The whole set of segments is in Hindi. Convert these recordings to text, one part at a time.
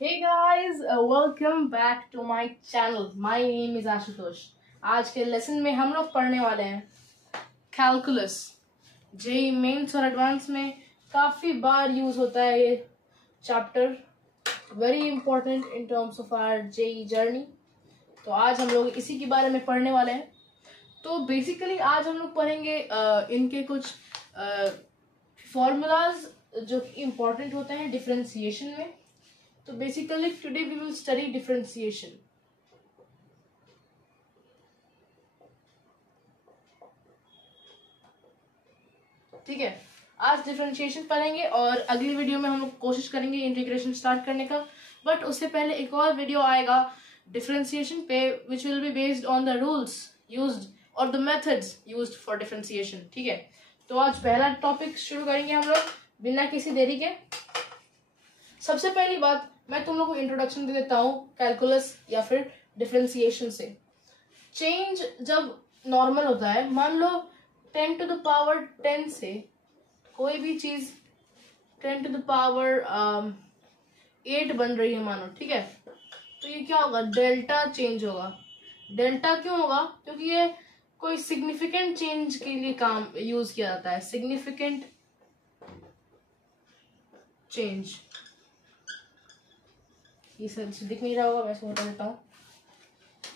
Hey guys, welcome back to my channel. My name is Ashutosh. आज के लेसन में हम लोग पढ़ने वाले हैं कैलकुलस. जेई मेंस और एडवांस में काफ़ी बार यूज होता है ये chapter. Very important in terms of our JEE journey. तो आज हम लोग इसी के बारे में पढ़ने वाले हैं. तो बेसिकली आज हम लोग पढ़ेंगे इनके कुछ फॉर्मूलाज जो कि इम्पोर्टेंट होते हैं डिफरेंशिएशन में. तो basically today we will study differentiation. ठीक है, आज डिफरेंशिएशन पढ़ेंगे और अगली वीडियो में हम लोग कोशिश करेंगे इंटीग्रेशन स्टार्ट करने का. बट उससे पहले एक और वीडियो आएगा डिफरेंशिएशन पे which will be based on the rules used और the methods used for differentiation. ठीक है, तो आज पहला टॉपिक शुरू करेंगे हम लोग बिना किसी देरी के. सबसे पहली बात मैं तुम लोग को इंट्रोडक्शन दे देता हूँ कैलकुलस या फिर डिफरेंशिएशन से. चेंज जब नॉर्मल होता है, मान लो 10 to the power 10 से कोई भी चीज 10 to the power 8 बन रही है मानो. ठीक है, तो ये क्या होगा, डेल्टा चेंज होगा. डेल्टा क्यों होगा? क्योंकि ये कोई सिग्निफिकेंट चेंज के लिए काम यूज किया जाता है. सिग्निफिकेंट चेंज, ये सब दिख नहीं रहा होगा, मैं इसको हटा देता हूँ.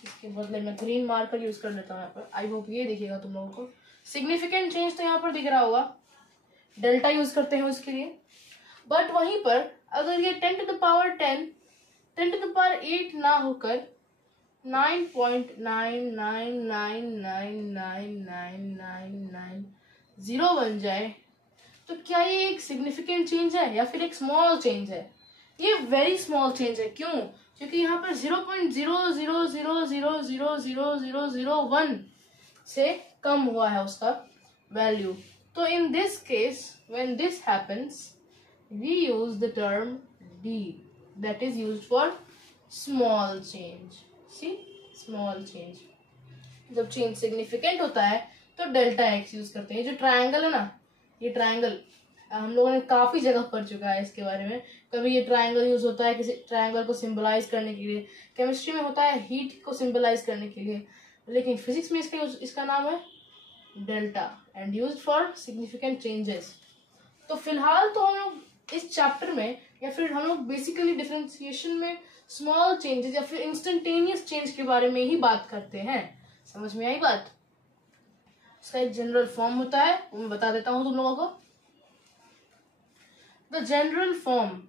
इसके बदले मैं ग्रीन मार्कर यूज कर लेता हूँ यहाँ पर. आई होप ये दिखेगा तुम लोगों को. सिग्निफिकेंट चेंज तो यहाँ पर दिख रहा होगा, डेल्टा यूज करते हैं उसके लिए. बट वहीं पर अगर ये 10 to the power 10 10 to the power 8 ना होकर 9.999999990 बन जाए, तो क्या ये एक सिग्निफिकेंट चेंज है या फिर एक स्मॉल चेंज है? ये वेरी स्मॉल चेंज है. क्यों? क्योंकि यहाँ पर 0.000000001 से कम हुआ है उसका वैल्यू. तो in this case when this happens we use the term D, that is used for small change. See, small change. जब चेंज सिग्निफिकेंट होता है तो डेल्टा एक्स यूज करते हैं. जो ट्रायंगल है ना, ये ट्रायंगल हम लोगों ने काफी जगह पढ़ चुका है इसके बारे में. कभी ये ट्रायंगल यूज होता है किसी ट्रायंगल को सिंबलाइज करने के लिए, केमिस्ट्री में होता है हीट को सिंबलाइज करने के लिए, लेकिन फिजिक्स में इसका नाम है delta and used for significant changes. तो फिलहाल तो हम लोग इस चैप्टर में या फिर हम लोग बेसिकली डिफरेंशिएशन में स्मॉल चेंजेस या फिर इंस्टेंटेनियस चेंज के बारे में ही बात करते हैं. समझ में आई बात? इसका एक जनरल फॉर्म होता है, वो मैं बता देता हूं तुम लोगों को. The general form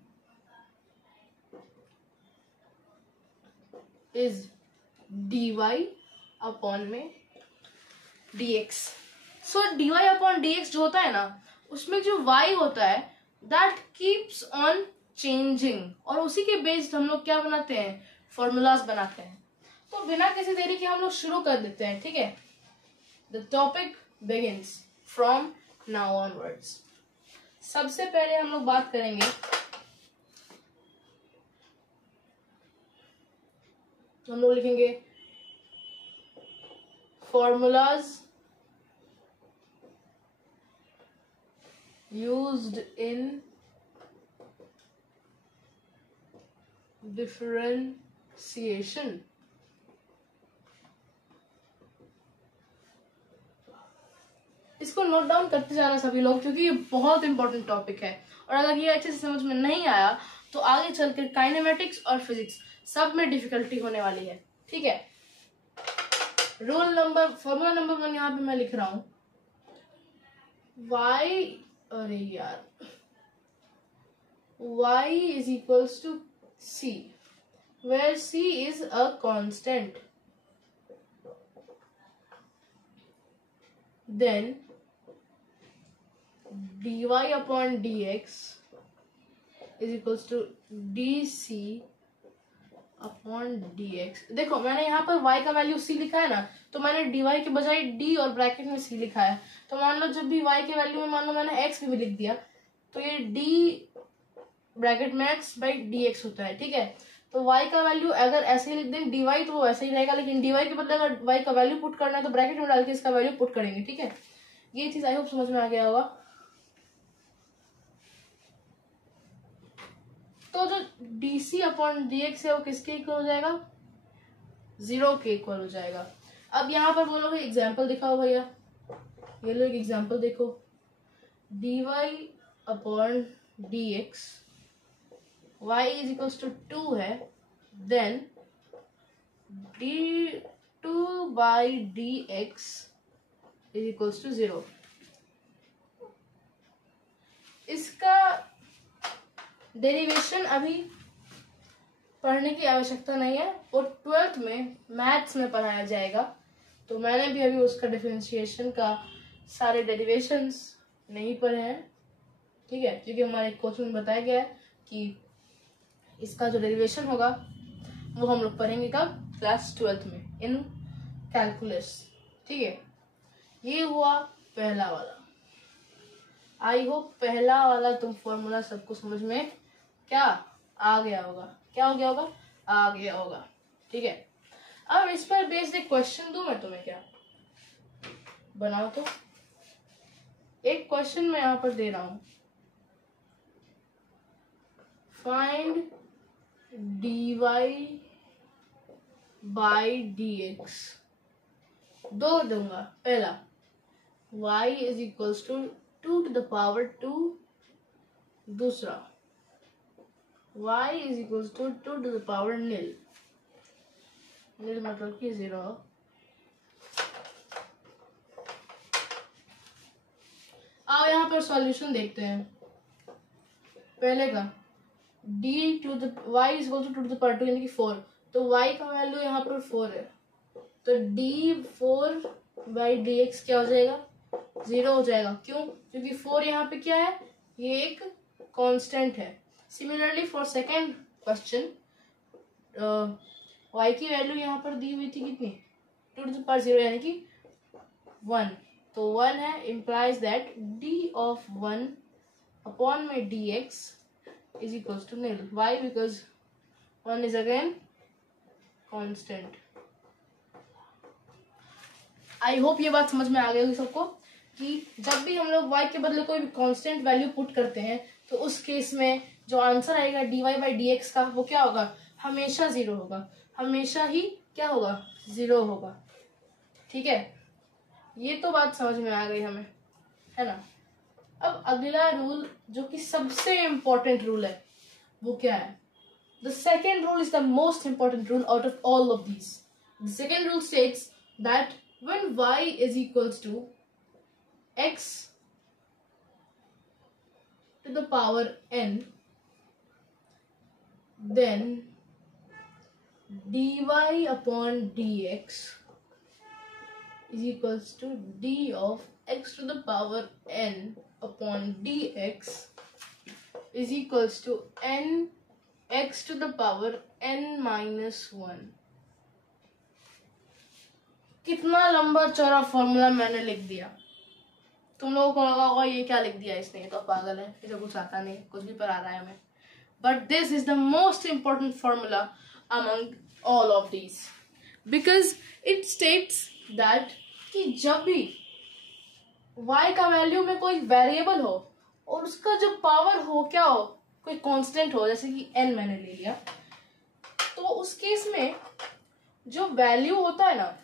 is dy upon में dx. So dy upon dx जो होता है ना, उसमें जो y होता है that keeps on changing, और उसी के बेस्ड हम लोग क्या बनाते हैं, फॉर्मूलाज बनाते हैं. तो बिना किसी देरी के हम लोग शुरू कर देते हैं. ठीक है, the topic begins from now onwards. सबसे पहले हम लोग बात करेंगे, तो हम लोग लिखेंगे फॉर्मूलाज यूज्ड इन डिफरेंशिएशन. इसको नोट डाउन करते जाना सभी लोग, क्योंकि ये बहुत इंपॉर्टेंट टॉपिक है. और अगर ये अच्छे से समझ में नहीं आया तो आगे चलकर काइनेमेटिक्स और फिजिक्स सब में डिफिकल्टी होने वाली है. ठीक है, रूल नंबर फॉर्मूला नंबर 1 यहाँ पे मैं लिख रहा हूं. y, अरे यार, y is equals to c, where c is a constant. then dy upon dx is equals to dc upon dx. देखो मैंने यहाँ पर y का वैल्यू c लिखा है ना, तो मैंने dy के बजाय d और ब्रैकेट में c लिखा है. तो मान लो जब भी y के वैल्यू में मान लो मैंने x भी लिख दिया, तो ये d ब्रैकेट में x बाई dx होता है. ठीक है, तो y का वैल्यू अगर ऐसे ही लिख दें dy तो वो ऐसे ही रहेगा, लेकिन dy के बदले अगर y का वैल्यू पुट करना है तो ब्रैकेट में डाल के इसका वैल्यू पुट करेंगे. ठीक है, ये चीज आई होप समझ में आ गया होगा. तो जो dc अपॉन dx है वो किसके इक्वल हो जाएगा, 0 के इक्वल हो जाएगा। अब यहाँ पर बोलोगे एग्जाम्पल दिखाओ भैया, ये लो एक एग्जाम्पल देखो, dy upon dx y is equals to 2 है, then d2 by dx is equals to 0। इसका डेरिवेशन अभी पढ़ने की आवश्यकता नहीं है, और 12th में मैथ्स में पढ़ाया जाएगा। तो मैंने भी अभी उसका डिफरेंशिएशन का सारे डेरिवेशंस नहीं पढ़े हैं, ठीक है, क्योंकि हमारे कोर्स में बताया गया है कि इसका जो डेरिवेशन होगा वो हम लोग पढ़ेंगे कब, क्लास 12th में इन कैलकुलस, ठीक है। ये हुआ पहला वाला। आई होप पहला वाला तुम फॉर्मूला सबको समझ में क्या आ गया होगा, क्या हो गया होगा, आ गया होगा, ठीक है। अब इस पर बेस्ड एक क्वेश्चन दूं मैं तुम्हें, क्या बनाओ। तो एक क्वेश्चन मैं यहां पर दे रहा हूं, फाइंड dy बाई dx। दो दूंगा, पहला y is equals to 2 to the power 2, दूसरा y is equals to 2 to the power nil, nil मतलब कि 0। आओ यहाँ पर सॉल्यूशन देखते हैं। पहले का d to the y is equal to 2 to the power 2 यानी कि 4, तो y का वैल्यू यहाँ पर 4 है, तो d4 बाई dx क्या हो जाएगा, 0 हो जाएगा। क्यों, क्योंकि 4 यहाँ पे क्या है, ये एक कांस्टेंट है। Similarly for second question, y की वैल्यू यहाँ पर दी हुई थी कितनी, 2 to the power 0 यानी कि 1, तो 1 है, implies that d of 1 upon my dx is equals to nil। why, because 1 is again constant। I hope ये बात समझ में आ गई होगी सबको कि जब भी हम लोग y के बदले कोई भी कांस्टेंट वैल्यू पुट करते हैं तो उस केस में जो आंसर आएगा dy बाई dx का वो क्या होगा, हमेशा 0 होगा, हमेशा ही क्या होगा, 0 होगा, ठीक है। ये तो बात समझ में आ गई हमें, है ना। अब अगला रूल जो कि सबसे इम्पोर्टेंट रूल है वो क्या है, the second rule is the most important rule out of all of these. The second rule states that when y is equals to x to the power n, then dy upon dx is equals to d of x to the power n upon dx is equals to n x to the power n minus 1। कितना लंबा चौड़ा फॉर्मूला मैंने लिख दिया। तुम लोगों को लगा होगा ये क्या लिख दिया इसने, ये तो पागल है, इसे कुछ आता नहीं, कुछ भी पर आ रहा है हमें। But this is the most important formula among all of these, because it states that कि जब भी y का वैल्यू में कोई वेरिएबल हो और उसका जो पावर हो क्या हो, कोई कांस्टेंट हो, जैसे कि n मैंने ले लिया, तो उस केस में जो वैल्यू होता है ना,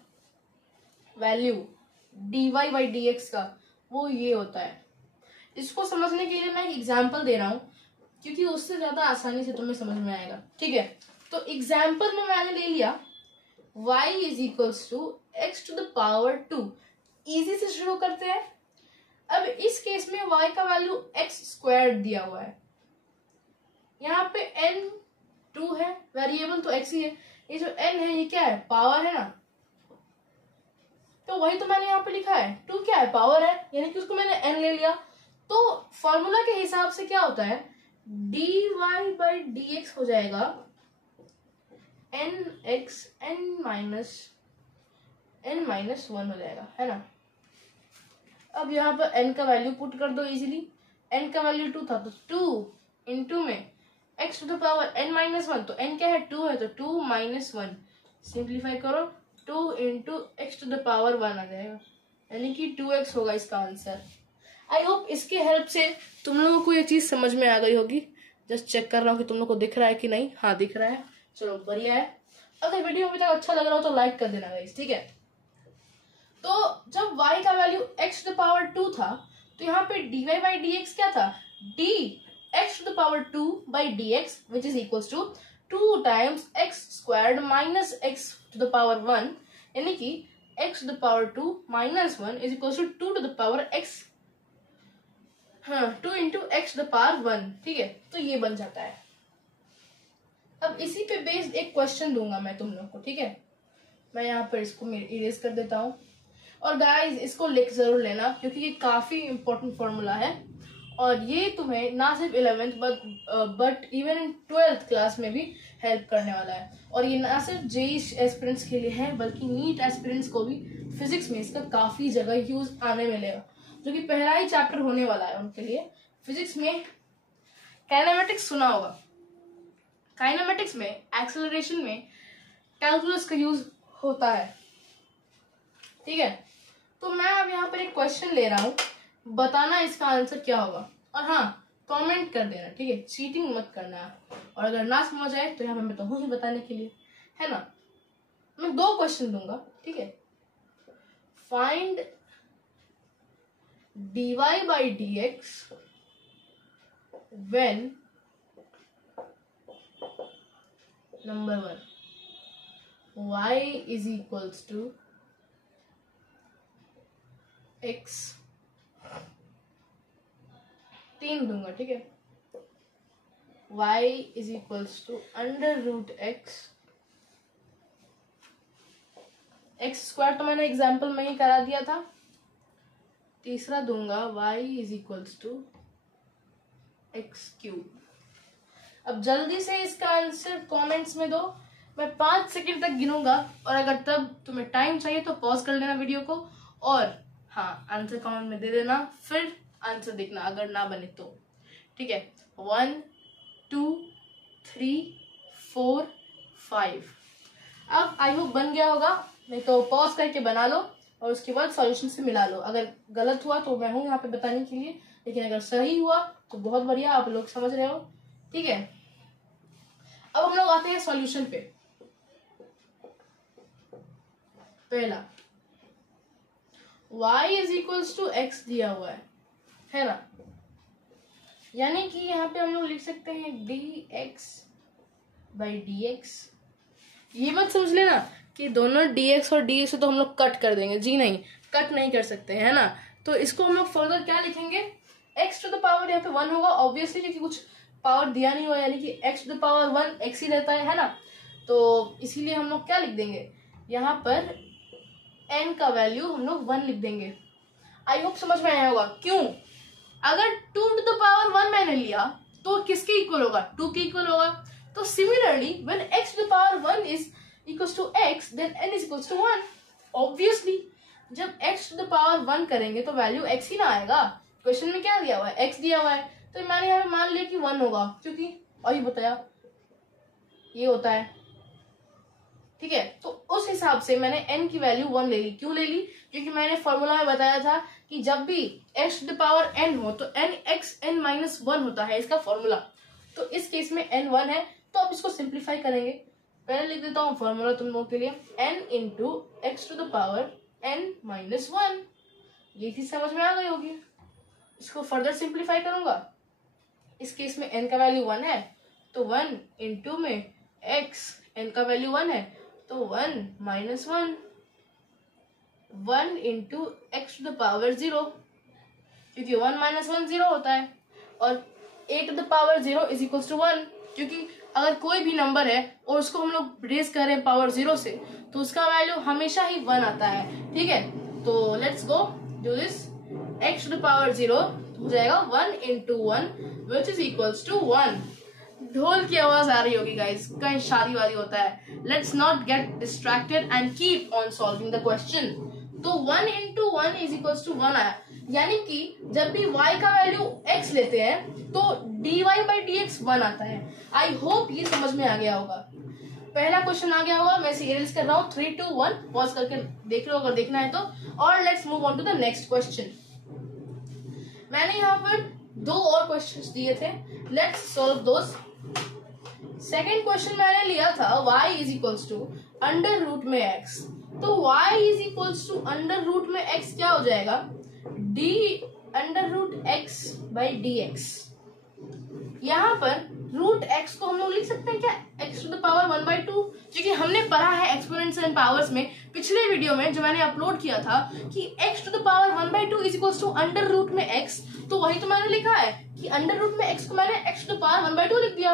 वैल्यू dy बाई dx का, वो ये होता है। इसको समझने के लिए मैं एक एग्जाम्पल दे रहा हूं क्योंकि उससे ज्यादा आसानी से तुम्हें समझ में आएगा, ठीक है। तो एग्जाम्पल में मैंने ले लिया y is equals to x to the power 2। Easy से शुरू करते हैं। अब इस केस में y का वैल्यू x स्क्वायर दिया हुआ है, यहाँ पे n 2 है, वेरिएबल तो x ही है, ये जो n है ये क्या है, पावर है ना, तो वही तो मैंने यहाँ पे लिखा है, 2 क्या है, पावर है, यानी कि उसको मैंने n ले लिया। तो फॉर्मूला के हिसाब से क्या होता है, dy बाई dx हो जाएगा nx n माइनस 1 हो जाएगा, है ना। अब यहाँ पर n का वैल्यू पुट कर दो इजीली, n का वैल्यू 2 था तो 2 इंटू में x to the power n minus 1, तो n क्या है, 2 है, तो 2 माइनस 1, सिंप्लीफाई करो, 2 into x to the power 1 आ जाएगा, यानी कि 2x होगा इसका आंसर। आई होप इसके हेल्प से तुम लोगों को ये चीज समझ में आ गई होगी। जस्ट चेक कर रहा हूँ कि तुम लोग को दिख रहा है कि नहीं। हाँ दिख रहा है, चलो बढ़िया है। अगर वीडियो अभी तक अच्छा लग रहा हो तो लाइक कर देना गाइस, ठीक है। तो जब y का value x to the power 2 था तो यहाँ पे dy बाई dx क्या था, dx to the power 2 by dx which is equal to 2 times x squared minus x to the power 1, यानी कि x to the power 2 minus 1 is equal to 2 to the power x, हाँ 2 into x to the power 1, ठीक है। तो ये बन जाता है। अब इसी पे बेस्ड एक क्वेश्चन दूंगा मैं तुम लोग को, ठीक है। मैं यहाँ पर इसको इरेज कर देता हूँ और गाइस इसको लिख जरूर लेना क्योंकि ये काफी इंपॉर्टेंट फॉर्मूला है और ये तुम्हें ना सिर्फ 11th but even in 12th class में भी हेल्प करने वाला है। और ये ना सिर्फ जेईई एस्पिरेंट्स के लिए है बल्कि नीट एस्पिरेंट्स को भी फिजिक्स में इसका काफी जगह यूज आने मिलेगा, जो कि पहला ही चैप्टर होने वाला है उनके लिए। फिजिक्स में काइनेमेटिक्स सुना होगा, काइनेमेटिक्स में एक्सेलरेशन में कैलकुलस का यूज होता है, ठीक है। तो मैं अब यहाँ पर एक क्वेश्चन ले रहा हूँ, बताना इसका आंसर क्या होगा और हाँ कमेंट कर देना, ठीक है। चीटिंग मत करना और अगर ना समझ आए तो यहाँ पे मैं तो हूँ ही बताने के लिए, है ना। मैं 2 क्वेश्चन दूंगा, ठीक है। Find dy by dx when number 1 y is equals to x, 3 दूंगा, ठीक है। y is equals to under root x, x square तो मैंने एग्जाम्पल में ही करा दिया था। तीसरा दूंगा y is equals to x cube. अब जल्दी से इसका आंसर कमेंट्स में दो, मैं 5 सेकंड तक गिनूंगा और अगर तब तुम्हें टाइम चाहिए तो पॉज कर लेना वीडियो को और हाँ आंसर कमेंट में दे देना, फिर आंसर देखना अगर ना बने तो, ठीक है। 1 2 3 4 5। अब आई होप बन गया होगा, नहीं तो पॉज करके बना लो और उसके बाद सॉल्यूशन से मिला लो। अगर गलत हुआ तो मैं हूँ यहाँ पे बताने के लिए, लेकिन अगर सही हुआ तो बहुत बढ़िया, आप लोग समझ रहे हो, ठीक है। अब हम लोग आते हैं सॉल्यूशन पे। पहला y is equals to x दिया हुआ है ना, यानी कि यहाँ पे हम लोग लिख सकते हैं dx बाई dx। ये मत समझ लेना कि दोनों dx और dx तो हम लोग कट कर देंगे, जी नहीं, कट नहीं कर सकते, है ना। तो इसको हम लोग फर्दर क्या लिखेंगे, x टू द पावर यहाँ पे 1 होगा ऑब्वियसली, क्योंकि कुछ पावर दिया नहीं हुआ, यानी कि x to the power 1 x ही रहता है ना। तो इसीलिए हम लोग क्या लिख देंगे, यहाँ पर n का वैल्यू हम लोग 1 लिख देंगे। आई होप समझ में आया होगा। क्यों, अगर 2 टू द पावर 1 मैंने लिया तो किसके इक्वल होगा, 2 के इक्वल होगा। तो similarly when x to the power 1 is equals to x then n is equals to 1। Obviously जब x टू द पावर 1 करेंगे तो वैल्यू x ही ना आएगा। क्वेश्चन में क्या दिया हुआ है, x दिया हुआ है, तो मैंने यहाँ पे मान लिया कि 1 होगा, क्योंकि और ये बताया ये होता है, ठीक है। तो उस हिसाब से मैंने n की वैल्यू 1 ले ली। क्यों ले ली, क्योंकि मैंने फॉर्मूला में बताया था कि जब भी x to the power n हो तो n x n माइनस 1 होता है इसका फॉर्मूला। तो इस केस में n 1 है, तो अब इसको सिंप्लीफाई करेंगे। पहले लिख देता हूँ फॉर्मूला तुम लोगों के लिए, n into x to the power n minus 1। ये चीज समझ में आ गई होगी। इसको फर्दर सिंप्लीफाई करूंगा, इस केस में n का वैल्यू 1 है तो 1 इंटू में x, n का वैल्यू 1 है तो 1 minus 1, 1 into x to the power 0, क्योंकि 1 माइनस 1 0 होता है, और a to the power 0 is equal to 1, क्योंकि अगर कोई भी नंबर है और उसको हम लोग रेज कर रहे हैं पावर 0 से तो उसका वैल्यू हमेशा ही 1 आता है, ठीक है। तो let's go do this, x to the power 0 हो जाएगा 1 into 1 which is equals to 1। ढोल की आवाज आ रही होगी गाइस, कहीं शादी वादी होता है। Let's not get distracted and keep on solving the question. तो 1 इंटू 1 इज इक्वल्स टू 1 आया, यानी कि जब भी y का वैल्यू x लेते हैं तो dy बाई dx 1 आता है। आई होप ये समझ में आ गया होगा। पहला क्वेश्चन आ गया होगा, मैं इसे इरेज कर रहा हूँ। 3 2 1 पॉज करके देख लो अगर देखना है तो। और let's move on to the next question. मैंने यहाँ पर दो और क्वेश्चंस दिए थे, let's solve those. Second question मैंने लिया था y is equals to under root में x, तो y is equals to under root में x क्या हो जाएगा, d under root x by d x. यहाँ पर रूट x को हम लोग लिख सकते हैं क्या, x टू द पावर 1/2, जो कि हमने पढ़ा है एक्सपोनेंट्स एंड पावर्स में पिछले वीडियो में जो मैंने अपलोड किया था कि x to the power 1/2 is equals to under root में x, तो वही तो मैंने लिखा है कि अंडर रूट में x को मैंने x टू द पावर 1/2 लिख दिया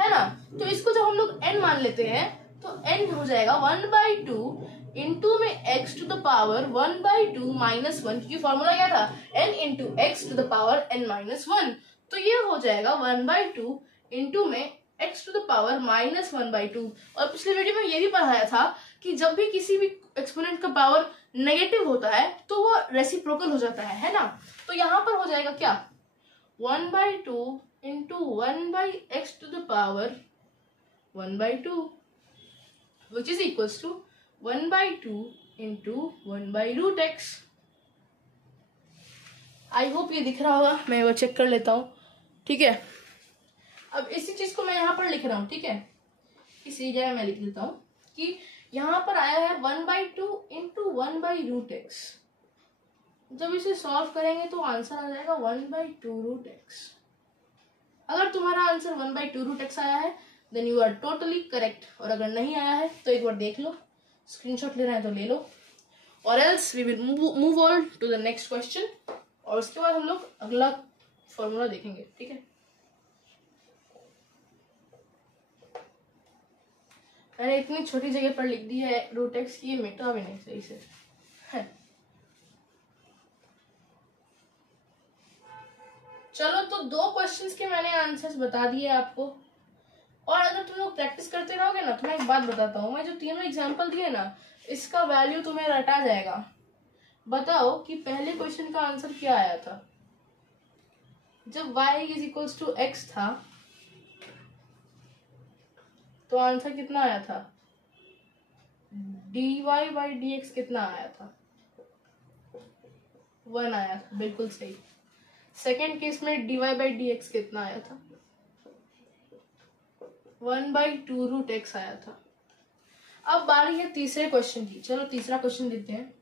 है ना। तो इसको जब हम लोग n मान लेते हैं तो n हो जाएगा 1/2 इंटू में x to the power 1/2 minus 1, क्योंकि फॉर्मूला क्या था n into x to the power n minus 1, तो ये हो जाएगा 1/2 इंटू में x to the power minus 1/2। और पिछले वीडियो में ये भी पढ़ाया था कि जब भी किसी भी एक्सपोनेंट का पावर नेगेटिव होता है तो वो रेसिप्रोकल हो जाता है ना। तो यहाँ पर हो जाएगा क्या 1/2 into 1/x to the power 1/2 which is equals to 1/2 into 1/√x। I hope ये दिख रहा होगा, मैं वो चेक कर लेता हूँ, ठीक है। अब इसी चीज को मैं यहाँ पर लिख रहा हूँ, ठीक है, इसी जगह मैं लिख लेता हूँ कि यहाँ पर आया है 1/2 इंटू 1/√x। जब इसे सॉल्व करेंगे तो आंसर आ जाएगा 1/2√x। अगर तुम्हारा आंसर 1/2√x आया है then you are totally correct, और अगर नहीं आया है तो एक बार देख लो, स्क्रीनशॉट लेना है तो ले लो, और else we will move on to the next question, और उसके बाद हम लोग अगला फॉर्मूला देखेंगे, ठीक है। मैंने इतनी छोटी जगह पर लिख दी है √x की, ये मिटा भी नहीं सही से है। चलो, तो दो क्वेश्चंस के मैंने आंसर्स बता दिए आपको, और अगर तुम लोग प्रैक्टिस करते रहोगे ना तो मैं एक बात बताता हूँ, मैं जो तीनों एग्जांपल दिए ना इसका वैल्यू तुम्हें रटा जाएगा। बताओ कि पहले क्वेश्चन का आंसर क्या आया था, जब y is equals to x था तो आंसर कितना आया था, dy बाई dx कितना आया था, 1 आया था, बिल्कुल सही। सेकेंड केस में dy बाई dx कितना आया था, 1/2√x आया था। अब बारी है तीसरे क्वेश्चन की, चलो तीसरा क्वेश्चन देते हैं।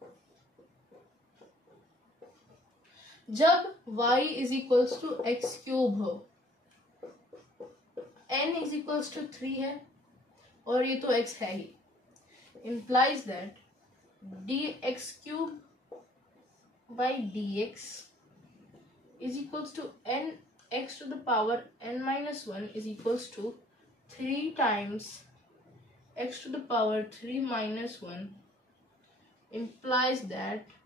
जब y is equals to x cube हो, n इज इक्वल्स टू 3 है और ये तो x है ही, implies that dx cube by dx is equals to n x to the power n minus 1 is equals to 3 times x to the power 3 minus 1, implies that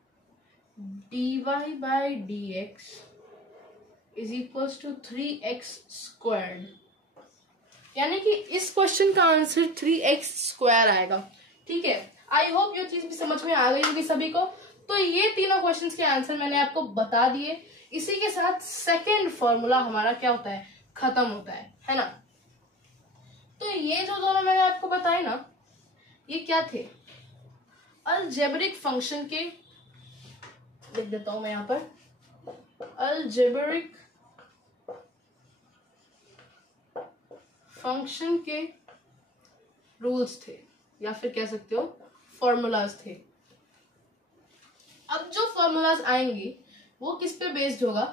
dy by dx is equals to 3x squared। यानी कि इस क्वेश्चन का आंसर 3x स्क्वायर आएगा, ठीक है। आई होप ये चीज भी समझ में आ गई होगी सभी को। तो ये तीनों क्वेश्चंस के आंसर मैंने आपको बता दिए। इसी के साथ सेकेंड फॉर्मूला हमारा क्या होता है, खत्म होता है ना। तो ये जो दोनों मैंने आपको बताए ना, ये क्या थे, अलजेब्रिक फंक्शन के, लिख देता हूं मैं यहाँ पर, अलजेब्रिक फंक्शन के रूल्स थे, या फिर कह सकते हो फॉर्मूलाज थे। अब जो फॉर्मूलाज आएंगे वो किस पे बेस्ड होगा,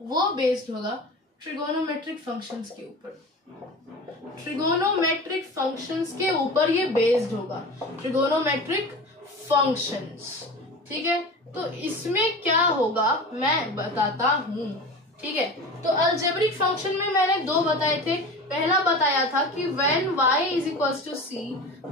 वो बेस्ड होगा ट्रिगोनोमेट्रिक फंक्शंस के ऊपर। ट्रिगोनोमेट्रिक फंक्शंस के ऊपर ये बेस्ड होगा, ट्रिगोनोमेट्रिक फंक्शंस, ठीक है। तो इसमें क्या होगा मैं बताता हूं, ठीक है। तो अलजेब्रिक फंक्शन में मैंने दो बताए थे। पहला बताया था कि when y is equals to c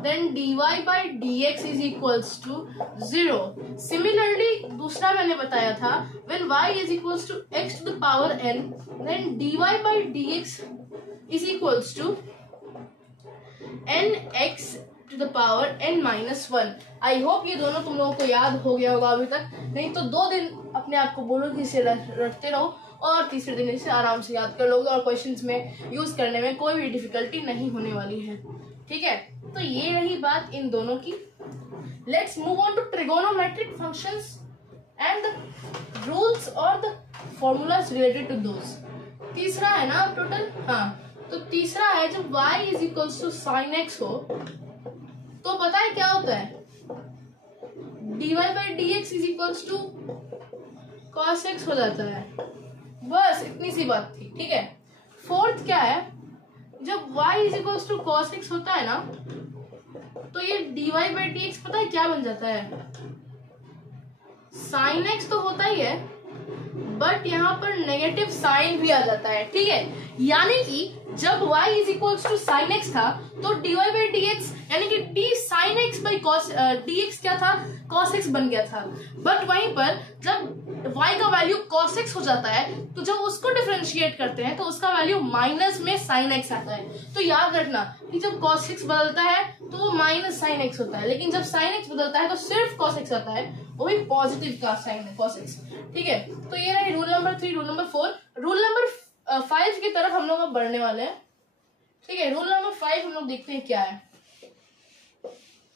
then dy by dx is equals to 0। Similarly दूसरा मैंने बताया था when y is equals to x to the power n then dy by dx is equals to nx to the power n minus 1। I hope ये दोनों तुम लोगों को याद हो गया होगा अभी तक, नहीं तो 2 दिन अपने आप को बोलो कि इसे रटते रहो और तीसरे दिन इसे आराम से याद कर लोगे और क्वेश्चंस में यूज करने में कोई भी डिफिकल्टी नहीं होने वाली है, ठीक है। तो ये रही बात इन दोनों की। Let's move on to trigonometric functions. And the rules और the formulas related to those. तीसरा है ना टोटल, हाँ, तो तीसरा है जब y is equals to sine x हो तो पता है क्या होता है, dy by d x is equals to cos x हो जाता है। बस इतनी सी बात थी, ठीक है। फोर्थ क्या है, जब y is equals to cos x होता है ना तो ये dy बाई डी एक्स पता है क्या बन जाता है, साइन एक्स तो होता ही है बट यहाँ पर नेगेटिव साइन भी आ जाता है, ठीक है। यानी कि जब y is equals to sine x था तो dy बाई डी एक्स यानी कि d sine x by cos d x क्या था, कॉस एक्स बन गया था। बट वहीं पर जब y का वैल्यू कॉस एक्स हो जाता है तो जब उसको डिफरेंशिएट करते हैं तो उसका वैल्यू माइनस में साइन एक्स आता है। तो याद रखना कि जब कॉस एक्स बदलता है तो वो माइनस साइन एक्स होता है, लेकिन जब साइन एक्स बदलता है तो सिर्फ कॉस एक्स आता है, वो भी पॉजिटिव का साइन है कॉस एक्स, ठीक है। तो ये रही rule number 3। Rule number 4, rule number 5 की तरफ हम लोग अब बढ़ने वाले हैं, ठीक है। रूल नंबर 5 हम लोग देखते हैं क्या है।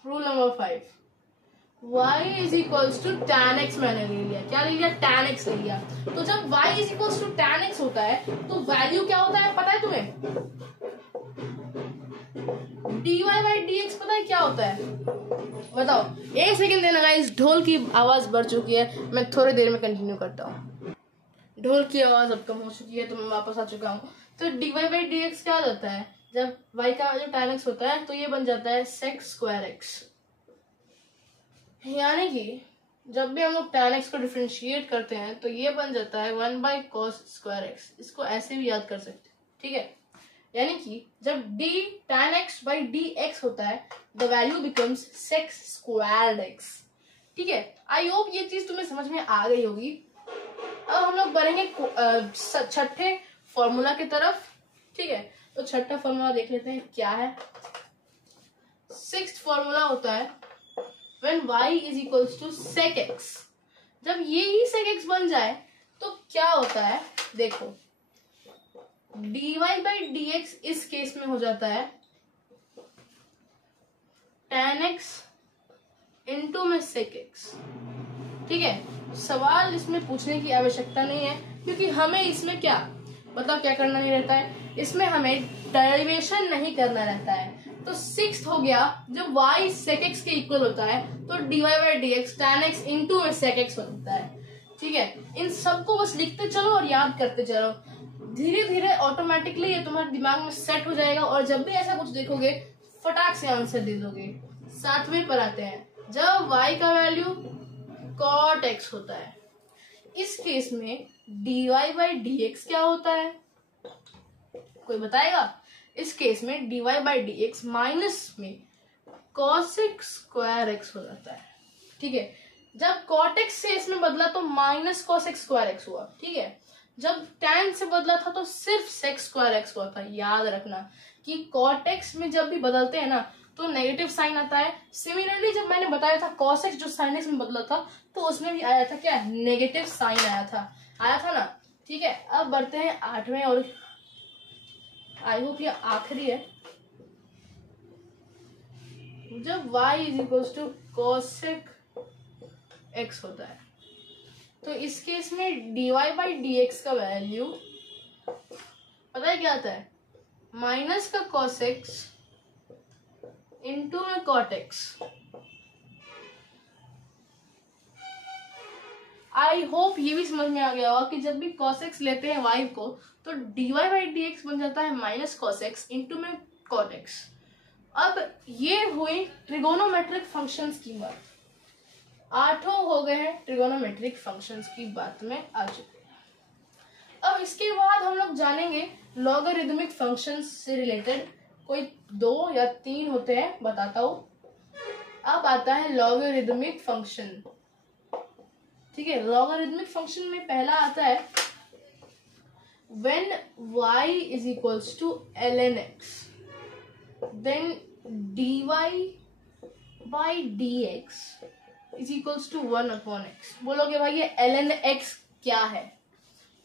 Rule number 5, y is equals to tan x मैंने ले लिया, क्या ले लिया, tan x ले लिया। तो जब y is equals to tan x होता है तो वैल्यू क्या होता है पता है तुम्हें, dy बाई डी एक्स पता है क्या होता है, बताओ। एक सेकंड देना गाइस, ढोल की आवाज बढ़ चुकी है, मैं थोड़ी देर में कंटिन्यू करता हूँ। ढोल की आवाज अब कम हो चुकी है तो मैं वापस आ चुका हूँ। तो dy बाई डी एक्स क्या होता है, जब y का जो tan x होता है तो ये बन जाता है sec स्क्वायर x। यानी कि जब भी हम लोग tan x को डिफरेंशिएट करते हैं तो ये बन जाता है 1 बाई कॉस स्क्वायर एक्स। इसको ऐसे भी याद कर सकते हैं, ठीक है। यानी कि जब d tan x by d x होता है the value becomes sec square x, ठीक है। आई होप ये चीज तुम्हें समझ में आ गई होगी। अब हम लोग बढ़ेंगे छठे फॉर्मूला की तरफ, ठीक है। तो छठा फॉर्मूला देख लेते हैं क्या है। सिक्स्थ फॉर्मूला होता है when y is equals to sec x। जब ये ही sec x बन जाए तो क्या होता है, देखो dy बाई डी एक्स इस केस में हो जाता है tan x इंटू में sec x, ठीक है। सवाल इसमें पूछने की आवश्यकता नहीं है क्योंकि हमें इसमें क्या मतलब क्या करना नहीं रहता है, इसमें हमें डेरिवेशन नहीं करना रहता है। तो सिक्स्थ हो गया, जब y sec x के इक्वल होता है तो dy by d x tan x into में sec x होता है, ठीक है। इन सबको बस लिखते चलो और याद करते चलो, धीरे धीरे ऑटोमेटिकली ये तुम्हारे दिमाग में सेट हो जाएगा और जब भी ऐसा कुछ देखोगे फटाक से आंसर दे दोगे। सातवें पर आते हैं, जब y का वैल्यू cot x होता है इस केस में dy बाई डी एक्स क्या होता है, कोई बताएगा। इस केस में dy by d x minus में cosec स्क्वायर x हो जाता है, ठीक है। जब cot x से इसमें बदला तो माइनस cosec स्क्वायर x हुआ, ठीक है। जब tan से बदला था तो सिर्फ sec स्क्वायर x हुआ था। याद रखना कि cot x में जब भी बदलते हैं ना तो नेगेटिव साइन आता है। सिमिलरली जब मैंने बताया था cos x जो sin x में बदला था तो उसमें भी आया था क्या, नेगेटिव साइन आया था ना, ठीक है। अब बढ़ते हैं आठवें और आई होप ये आखिरी है। जब y is equals to cosec x होता है तो इस केस में dy बाई डी एक्स का वैल्यू पता है क्या आता है, माइनस का cos x इंटू में cot x। आई होप ये भी समझ में आ गया होगा कि जब भी cos x लेते हैं y को तो dy बाई डी एक्स बन जाता है माइनस cos x इंटू में cot x। अब ये हुई ट्रिगोनोमेट्रिक फंक्शंस की बात। आठों हो गए हैं ट्रिगोनोमेट्रिक फंक्शंस की बात में आ चुके हैं। अब इसके बाद हम लोग जानेंगे लॉगरिदमिक फंक्शंस से रिलेटेड, कोई 2 या 3 होते हैं बताता हूं। अब आता है लॉगरिदमिक फंक्शन, ठीक है। लॉगरिदमिक फंक्शन में पहला आता है when y is equals to ln x then dy by dx is equals to 1 upon x। बोलोगे भाई ये ln x क्या है,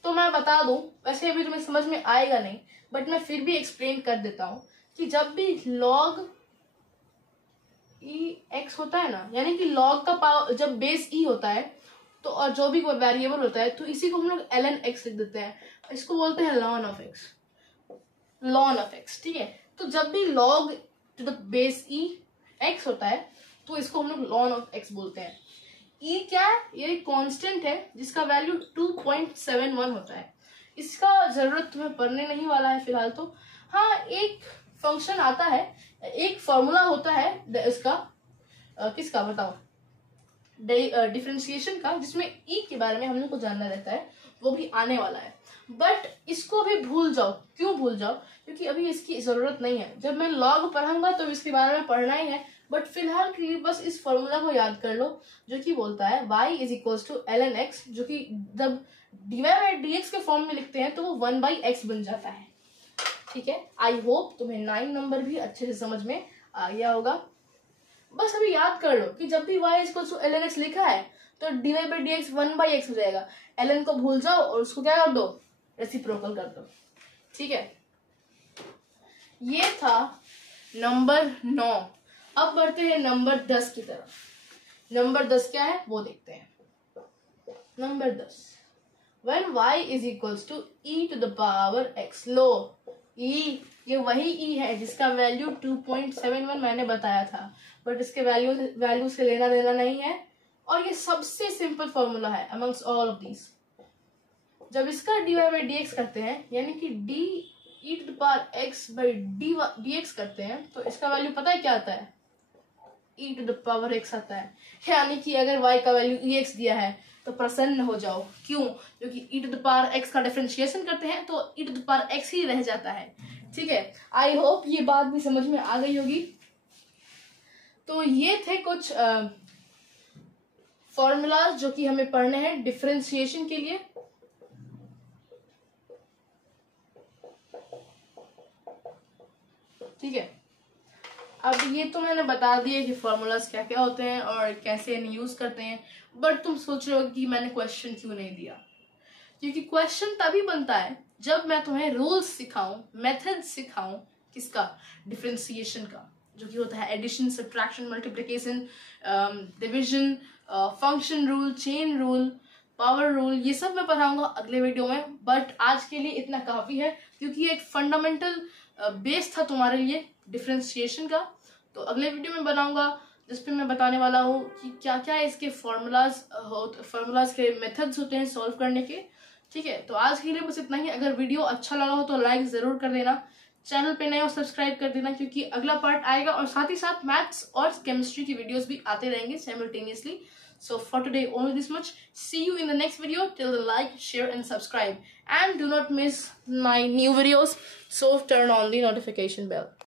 तो मैं बता दूं, वैसे अभी तुम्हें समझ में आएगा नहीं बट मैं फिर भी एक्सप्लेन कर देता हूं कि जब भी log e x होता है ना, यानी कि log का पावर जब बेस e होता है तो और जो भी कोई वेरिएबल होता है तो इसी को हम लोग ln x लिख देते हैं, इसको बोलते हैं ln of x, ln of x, ठीक है। तो जब भी log to the base e x होता है तो इसको हम लोग ln ऑफ x बोलते हैं। e क्या है, ये एक कांस्टेंट है जिसका वैल्यू 2.71 होता है। इसका जरूरत तुम्हें पढ़ने नहीं वाला है फिलहाल तो। हाँ, एक फंक्शन आता है, एक फॉर्मूला होता है इसका किसका बताओ, डिफरेंशिएशन का, जिसमें e के बारे में हम लोग को जानना रहता है, वो भी आने वाला है। बट इसको भी भूल जाओ। क्यों भूल जाओ? क्योंकि अभी इसकी जरूरत नहीं है। जब मैं लॉग पढ़ाऊंगा तो इसके बारे में पढ़ना ही है, बट फिलहाल के लिए बस इस फॉर्मूला को याद कर लो जो कि बोलता है y is equal to ln x, जो कि जब dy बाई dx के फॉर्म में लिखते हैं तो वो 1/x बन जाता है। ठीक है, आई होप तुम्हें 9 नंबर भी अच्छे से समझ में आ गया होगा। बस अभी याद कर लो कि जब भी y is equal to ln x लिखा है तो dy बाई dx 1/x हो जाएगा। ln को भूल जाओ और उसको क्या कर दो, रेसिप्रोकल कर दो। ठीक है, ये था नंबर 9। अब बढ़ते हैं नंबर 10 की तरफ। नंबर 10 क्या है वो देखते हैं। Number 10, when y is equals to e to the power x। Low, e ये वही e है जिसका वैल्यू 2.71 मैंने बताया था, बट इसके वैल्यू से लेना देना नहीं है, और ये सबसे सिंपल फॉर्मूला है amongst all of these। जब इसका dy by dx करते हैं, यानी कि d e to the power x by dx करते हैं, तो इसका वैल्यू पता है क्या आता है, e to the power x आता है। यानी कि अगर y का वैल्यू ex दिया है तो प्रसन्न हो जाओ। क्यों? क्योंकि e to the power x का डिफरेंशिएशन करते हैं तो e to the power x ही रह जाता है। ठीक है, आई होप ये बात भी समझ में आ गई होगी। तो ये थे कुछ फॉर्मूलाज जो कि हमें पढ़ने हैं डिफरेंशिएशन के लिए। ठीक है, अब ये तो मैंने बता दिया कि फॉर्मूलाज क्या क्या होते हैं और कैसे इन्हें यूज करते हैं, बट तुम सोच रहे हो कि मैंने क्वेश्चन क्यों नहीं दिया। क्योंकि क्वेश्चन तभी बनता है जब मैं तुम्हें रूल्स सिखाऊं, मेथड सिखाऊं, किसका, डिफरेंशिएशन का, जो कि होता है addition, subtraction, multiplication, division, function rule, chain rule, power rule, ये सब मैं पढ़ाऊंगा अगले वीडियो में। बट आज के लिए इतना काफी है, क्योंकि एक फंडामेंटल बेस था तुम्हारे लिए डिफरेंशिएशन का। तो अगले वीडियो में बनाऊंगा जिसपे मैं बताने वाला हूँ कि क्या क्या इसके फॉर्मूलाज के मेथड्स होते हैं सॉल्व करने के। ठीक है, तो आज के लिए बस इतना ही। अगर वीडियो अच्छा लगा हो तो लाइक जरूर कर देना, चैनल पे नए हो सब्सक्राइब कर देना, क्योंकि अगला पार्ट आएगा और साथ ही साथ मैथ्स और केमिस्ट्री की वीडियोस भी आते रहेंगे simultaneously. So for today only this much. See you in the next video. Till then, like, share and subscribe, and do not miss my new videos. So turn on the notification bell.